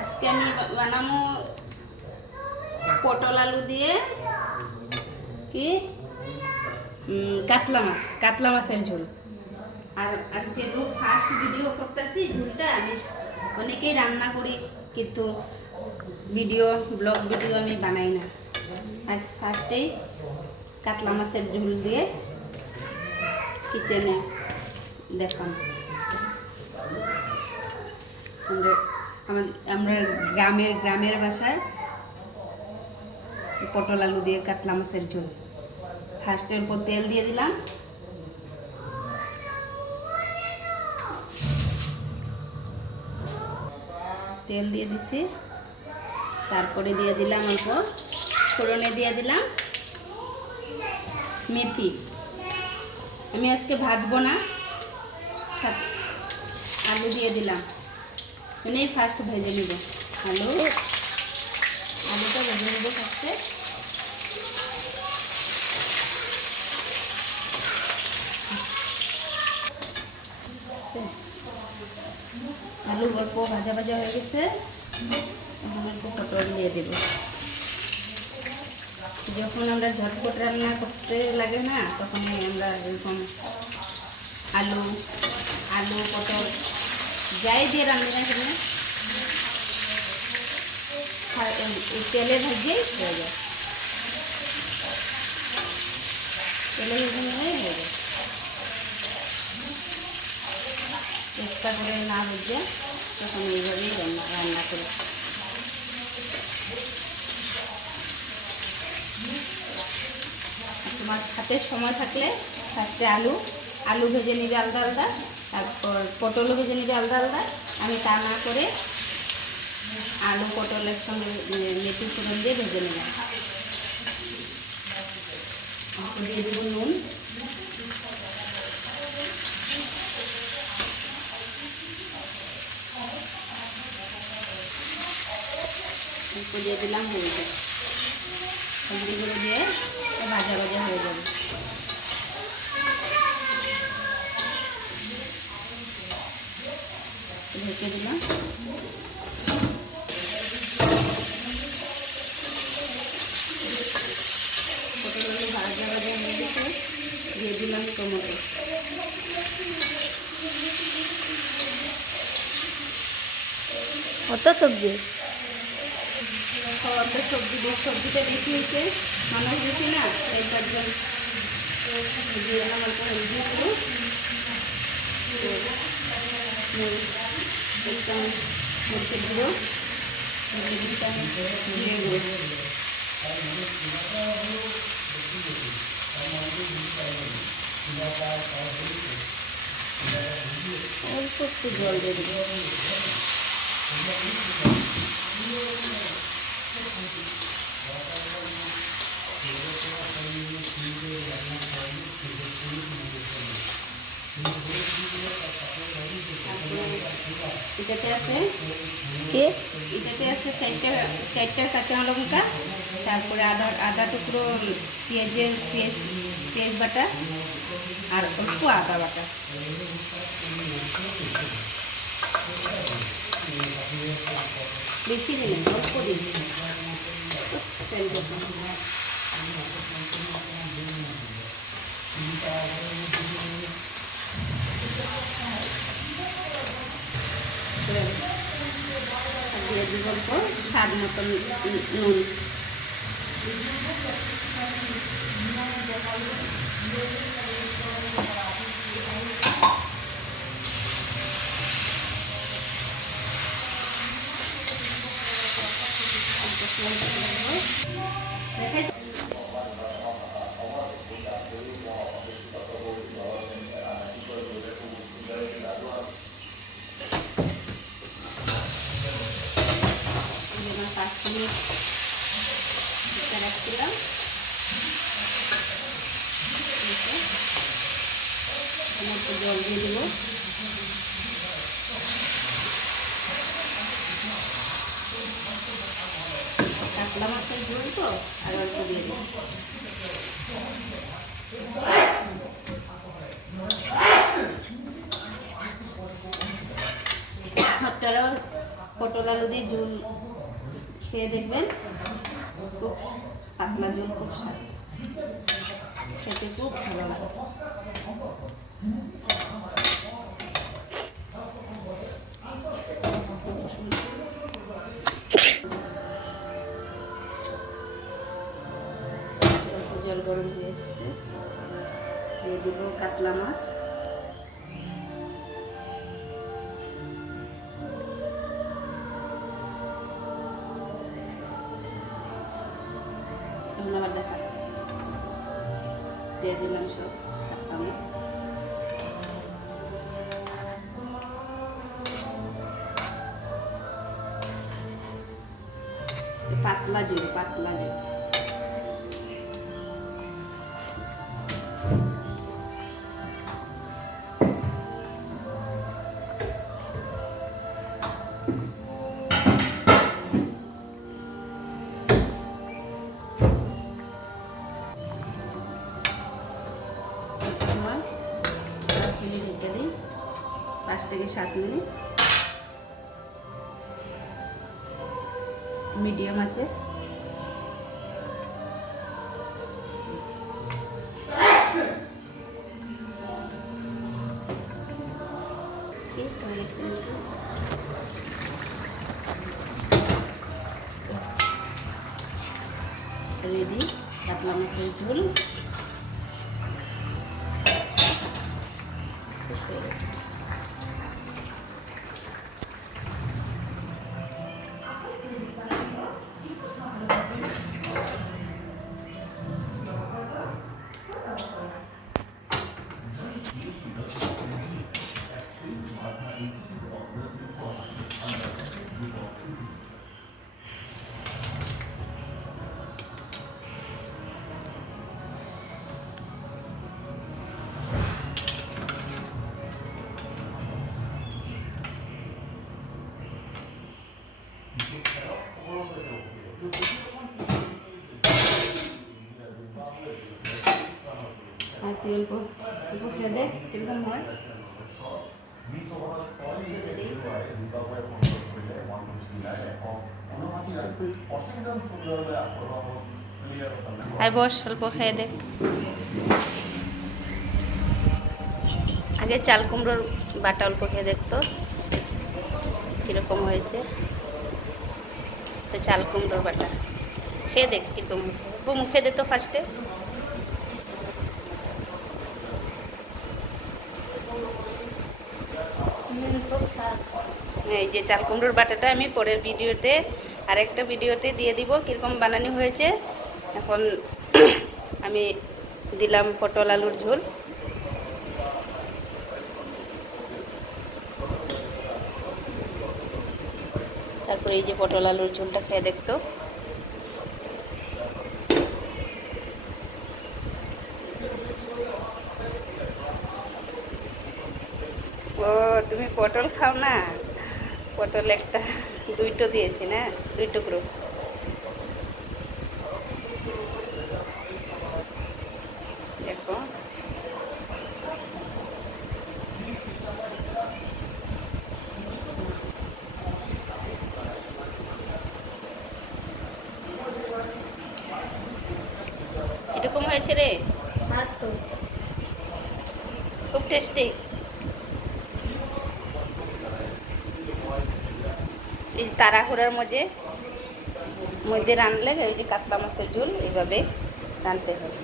আজকে আমি বানাবো পটল আলু দিয়ে কি কাতলা মাছের ঝোল। আর আজকে তো ফার্স্ট ভিডিও করতেছি ঝোলটা। আমি অনেকেই রান্না করি কিন্তু ব্লগ ভিডিও আমি বানাই না। আজ ফার্স্টেই কাতলা মাছের ঝোল দিয়ে কিচেনে দেখান। আমরা গ্রামের বাসায় পটল আলু দিয়ে কাতলা মাছের ঝোল। ফার্স্টের উপর তেল দিয়ে দিলাম, তেল দিয়ে দিছি। তারপরে দিয়ে দিলাম অল্প ফোড়নে দিয়ে দিলাম মেথি। আমি আজকে ভাজবো না, আলু দিয়ে দিলাম। মানে ফার্স্ট ভেজে নিব আলুটা ভেজে নিব ফার্স্টে। আলু অল্প ভাজা ভাজা হয়ে গেছে, এখন অল্প পটল দিয়ে দেব। যখন আমরা ঝটপট রান্না করতে লাগে না, তখন আমরা এরকম আলু পটল যাই দিয়ে রান্না কেন তেলে ভাজিয়েই হয়ে যায়। তেলে ভেজে নিলেই হয়ে যায়। চেষ্টা করে না ভেজে তখন এইভাবেই রান্না করি। তোমার হাতে সময় থাকলে ফার্স্টে আলু ভেজে নিবে আলাদা আলাদা, তারপর পটলও ভেজে নিবে আলাদা আলাদা। আমি তা না করে আলু পটলের সঙ্গে মেথি ফোড়ন দিয়ে ভেজে নিলাম। দিয়ে দেবো নুন, দিয়ে দিলাম হলদি গুঁড়ো দিয়ে ভাজা ভাজা হয়ে যাবে। ঢেকে দিলাম। পটলগুলো ভাজা ভাজা হয়ে গেছে, দিয়ে দিলাম টমেটো। কত সবজি? সবজিটা বেশি হয়েছে, মানুষ বেশি না, এই 4 জন। দিয়ে দিলাম অল্প হলদি গুঁড়ো, মরিচের গুঁড়ো, জিরে গুঁড়ো। অল্প একটু জল দিয়ে দেবো। এটাতে আছে চারটা কাঁচা লঙ্কা, তারপরে আদা টুকরো, পেঁয়াজ বাটা, আর অল্প আদা বাটা। বেশি দিন অল্প দিন। দিয়ে দিব অল্প স্বাদ মতন নুন। রাখছিলাম জল দিয়ে দেবো। কাতলা মাছের ঝোল তো, আর অল্প দিয়ে দেবো। আপনারাও পটল আলু দিয়ে ঝোল খেয়ে দেখবেন, খুব পাতলা ঝোল, খুব স্বাদ, খেতে খুব ভালো লাগে। জল গরম হয়ে এসেছে, দিয়ে দিব কাতলা মাছ। আবার দেখা দিয়ে দিলাম সব কাতলা মাছ। পাতলা ঝোল, পাতলা ঝোল। সময় 5 মিনিট ঢেকে দিই, 5 থেকে 7 মিনিট মিডিয়াম আছে। রেডি কাতলা মাছের ঝোল। আর তুই অল্প অল্প খেয়ে দেখ কিরকম হয়। আয় বস, অল্প খেয়ে দেখ। আগে চাল কুমড়োর বাটা অল্প খেয়ে দেখতো কীরকম হয়েছে। চাল কুমড়োর বাটা খেয়ে দেখ কীরকম হয়েছে। মুখে দে তো ফার্স্টে। এই যে চাল কুমড়োর বাটাটা আমি পরের ভিডিওতে, আরেকটা ভিডিওতে দিয়ে দিব কীরকম বানানো হয়েছে। এখন আমি দিলাম পটল আলুর ঝোল। তারপরে এই যে পটল আলুর ঝোলটা খেয়ে দেখতো। ও তুমি পটল খাও না? পটল একটা দুইটো দিয়েছি না, 2 টুকরো। দেখো কিরকম হয়েছে রে? খুব টেস্টি। এই তাড়াহুড়ার মধ্যে রানলে ওই যে কাতলা মাছের ঝোল এইভাবে রানতে হবে।